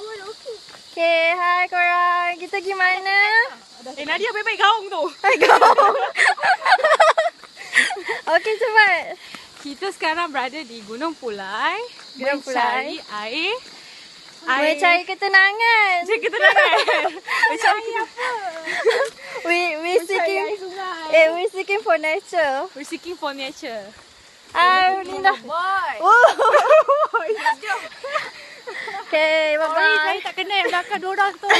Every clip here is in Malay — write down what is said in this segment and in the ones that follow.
Okay, hai korang. Kita pergi mana? Nadia baik-baik gaung tu. Okay, cepat. Kita sekarang berada di Gunung Pulai. Gunung Pulai. Mencari air. Mencari ketenangan. Mencari ketenangan. Mencari apa? We seeking we seeking for nature. We're seeking for nature. Linda. Boy. Okay, bye Sorry, saya bye. tak kenal belakang diorang tu.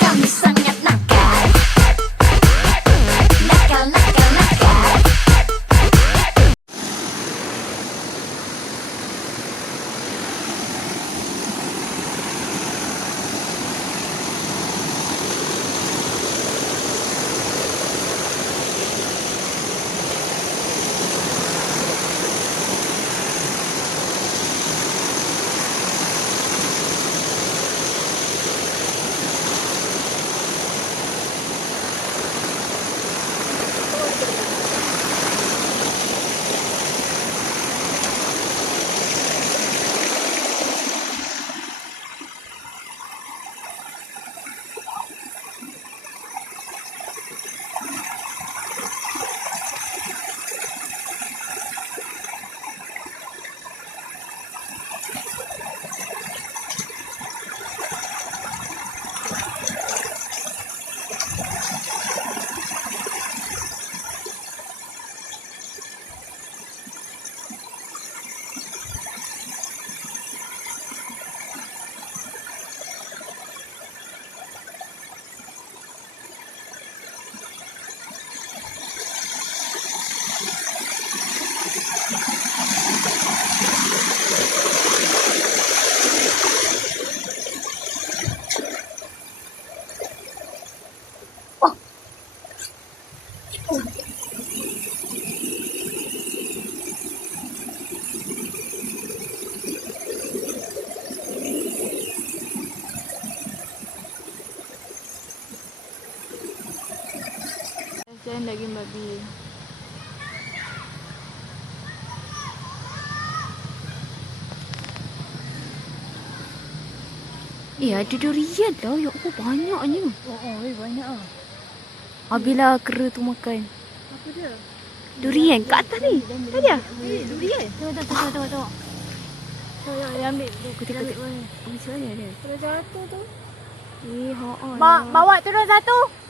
Kami sangat nakal. Nakal, nakal, nakal. Dan daging babi. Ada durian tau. Ya Allah, banyaknya. Banyak ah. Habislah kera tu makan. Apa dia? Durian kat atas ni. Tadi ah. Durian. Tengok. Ya, ambil. Kutik. Macam mana dia? Terus jatuh tu. Bawa turun satu.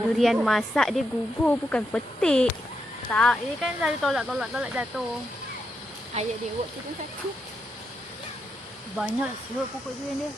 Durian masak dia gugur, bukan petik. Tak, ini kan selalu tolak jatuh. Ayat dia buat turun satu. Banyak sirup pokok durian dia.